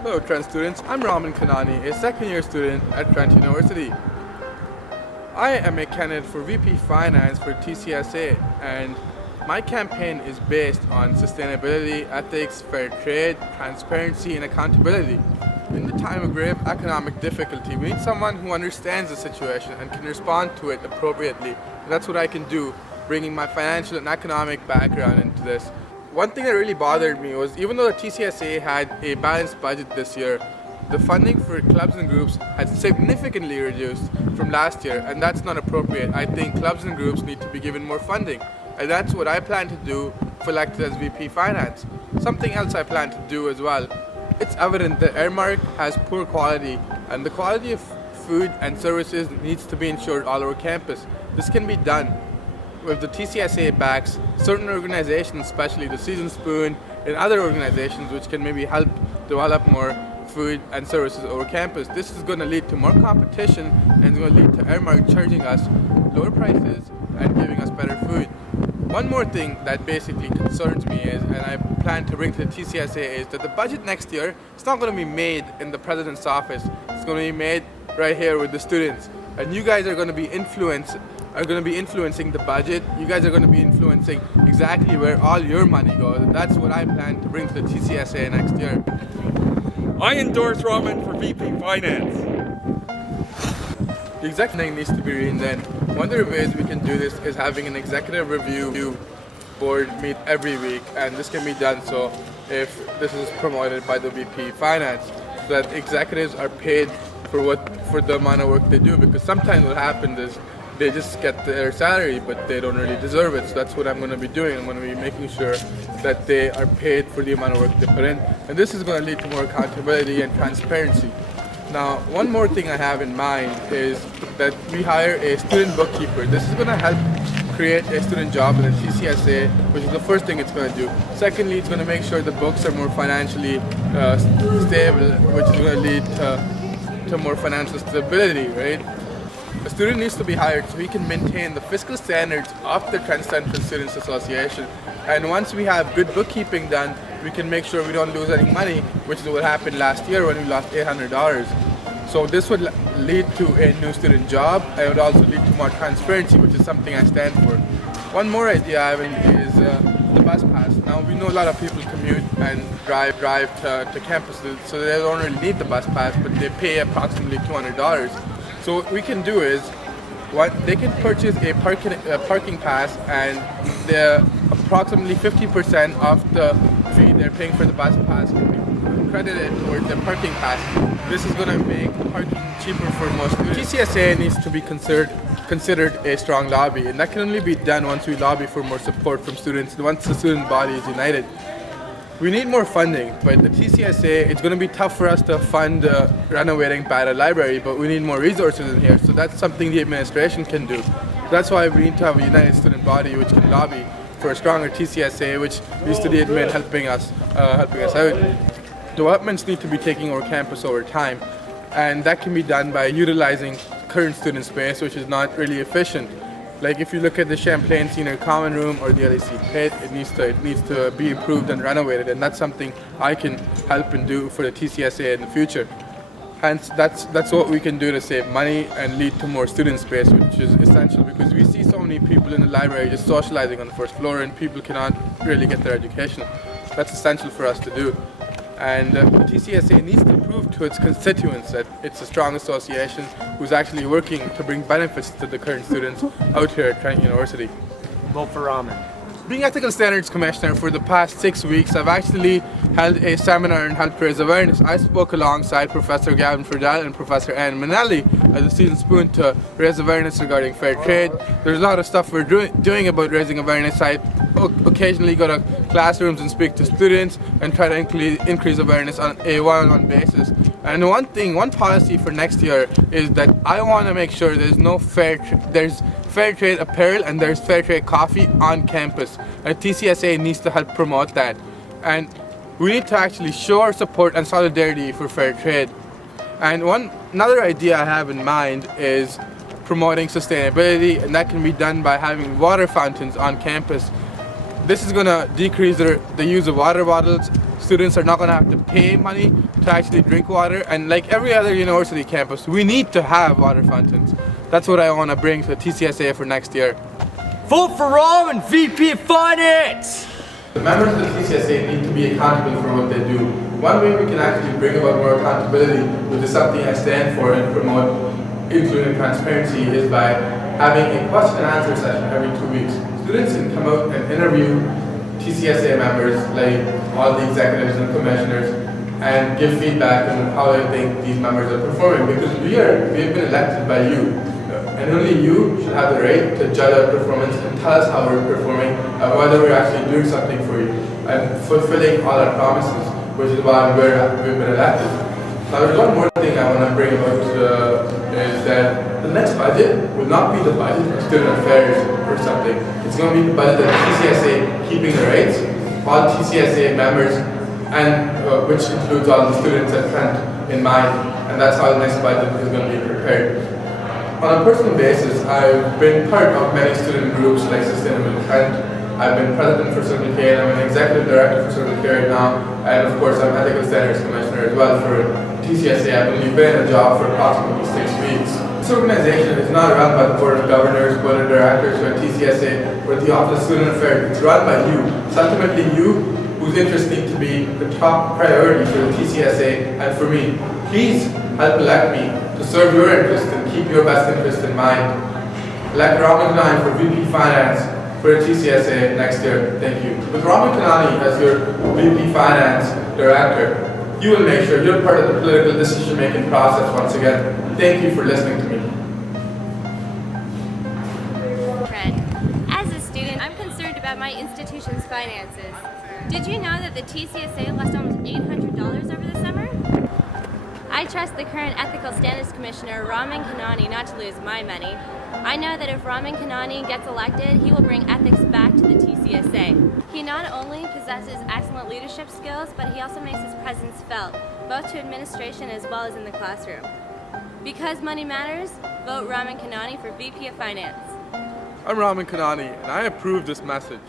Hello Trent students, I'm Rahman, a second year student at Trent University. I am a candidate for VP Finance for TCSA, and my campaign is based on sustainability, ethics, fair trade, transparency and accountability. In the time of grave economic difficulty, we need someone who understands the situation and can respond to it appropriately. And that's what I can do, bringing my financial and economic background into this. One thing that really bothered me was, even though the TCSA had a balanced budget this year, the funding for clubs and groups had significantly reduced from last year, and that's not appropriate. I think clubs and groups need to be given more funding, and that's what I plan to do if elected as VP Finance. Something else I plan to do as well. It's evident that Airmark has poor quality, and the quality of food and services needs to be ensured all over campus. This can be done with the TCSA backs certain organizations, especially the Season Spoon and other organizations, which can maybe help develop more food and services over campus. This is going to lead to more competition, and it's going to lead to Airmark charging us lower prices and giving us better food. One more thing that basically concerns me is, and I plan to bring to the TCSA, is that the budget next year is not going to be made in the president's office. It's going to be made right here with the students, and you guys are going to be influencing the budget. You guys are going to be influencing exactly where all your money goes, and that's what I plan to bring to the TCSA next year. I endorse Rahman for VP Finance. The executive needs to be reinvented. One of the ways we can do this is having an executive review board meet every week, and this can be done so if this is promoted by the VP Finance, so that executives are paid for the amount of work they do, because sometimes what happens is they just get their salary but they don't really deserve it. So that's what I'm going to be doing. I'm going to be making sure that they are paid for the amount of work they put in, and this is going to lead to more accountability and transparency. Now, one more thing I have in mind is that we hire a student bookkeeper. This is going to help create a student job in the TCSA, which is the first thing it's going to do. Secondly, it's going to make sure the books are more financially stable, which is going to lead to more financial stability, right? A student needs to be hired so we can maintain the fiscal standards of the Trent Central Students Association. And once we have good bookkeeping done, we can make sure we don't lose any money, which is what happened last year when we lost $800. So this would lead to a new student job, and it would also lead to more transparency, which is something I stand for. One more idea I have is the bus pass. Now, we know a lot of people commute and drive to campus, so they don't really need the bus pass, but they pay approximately $200. So what we can do is, they can purchase a parking pass, and approximately 50% of the fee they're paying for the bus pass can be credited towards the parking pass. This is going to make parking cheaper for most students. TCSA needs to be considered a strong lobby, and that can only be done once we lobby for more support from students, and once the student body is united. We need more funding, but the TCSA, it's going to be tough for us to fund the renovating Bata Library, but we need more resources in here, so that's something the administration can do. That's why we need to have a united student body which can lobby for a stronger TCSA, which is to the admin helping us out. Developments need to be taking over campus over time, and that can be done by utilizing current student space, which is not really efficient. Like if you look at the Champlain Senior Common Room or the LAC pit, it needs to be improved and renovated, and that's something I can help and do for the TCSA in the future. Hence, that's what we can do to save money and lead to more student space, which is essential, because we see so many people in the library just socializing on the first floor, and people cannot really get their education. That's essential for us to do. And the TCSA needs to prove to its constituents that it's a strong association who's actually working to bring benefits to the current students out here at Trent University. Vote for Rahman. Being Ethical Standards Commissioner for the past 6 weeks, I've actually held a seminar and helped raise awareness. I spoke alongside Professor Gavin Friedel and Professor Anne Manelli at the Season Spoon to raise awareness regarding fair trade. There's a lot of stuff we're doing about raising awareness. I occasionally go to classrooms and speak to students and try to increase awareness on a one-on-one basis. And one policy for next year is that I want to make sure there's fair trade apparel and there's fair trade coffee on campus. And TCSA needs to help promote that. And we need to actually show our support and solidarity for fair trade. And another idea I have in mind is promoting sustainability, and that can be done by having water fountains on campus. This is going to decrease the use of water bottles, students are not going to have to pay money to actually drink water, and like every other university campus, we need to have water fountains. That's what I want to bring to the TCSA for next year. Vote for Rahman, VP of Finance! The members of the TCSA need to be accountable for what they do. One way we can actually bring about more accountability, which is something I stand for and promote, including transparency, is by having a question and answer session every 2 weeks. Students can come out and interview TCSA members, like all the executives and commissioners, and give feedback on how they think these members are performing, because we have been elected by you. And only you should have the right to judge our performance and tell us how we're performing, and whether we're actually doing something for you and fulfilling all our promises, which is why we've been elected. Now, there's one more thing I want to bring about is that the next budget will not be the budget of student affairs or something. It's going to be the budget of TCSA keeping the rates, all TCSA members, and which includes all the students at Trent in mind, and that's how the next budget is going to be prepared. On a personal basis, I've been part of many student groups like Sustainable Trent. I've been president for Circle K, and I'm an executive director for Circle K right now, and of course I'm ethical standards commissioner as well for TCSA. I've only been in a job for approximately 6 weeks. This organization is not run by the Board of Governors, Board of Directors, or TCSA, or the Office of Student Affairs. It's run by you. It's ultimately you who's interested to be the top priority for the TCSA and for me. Please help elect me to serve your interest and keep your best interest in mind. Elect Rahman Kanani for VP Finance for the TCSA next year. Thank you. With Rahman Kanani as your VP Finance Director, you will make sure you're part of the political decision-making process once again. Thank you for listening to me. As a student, I'm concerned about my institution's finances. Did you know that the TCSA lost almost $800 over the summer? I trust the current Ethical Standards Commissioner, Rahman Kanani, not to lose my money. I know that if Rahman Kanani gets elected, he will bring ethics back to the TCSA. He not only possesses excellent leadership skills, but he also makes his presence felt, both to administration as well as in the classroom. Because money matters, vote Rahman Kanani for VP of Finance. I'm Rahman Kanani, and I approve this message.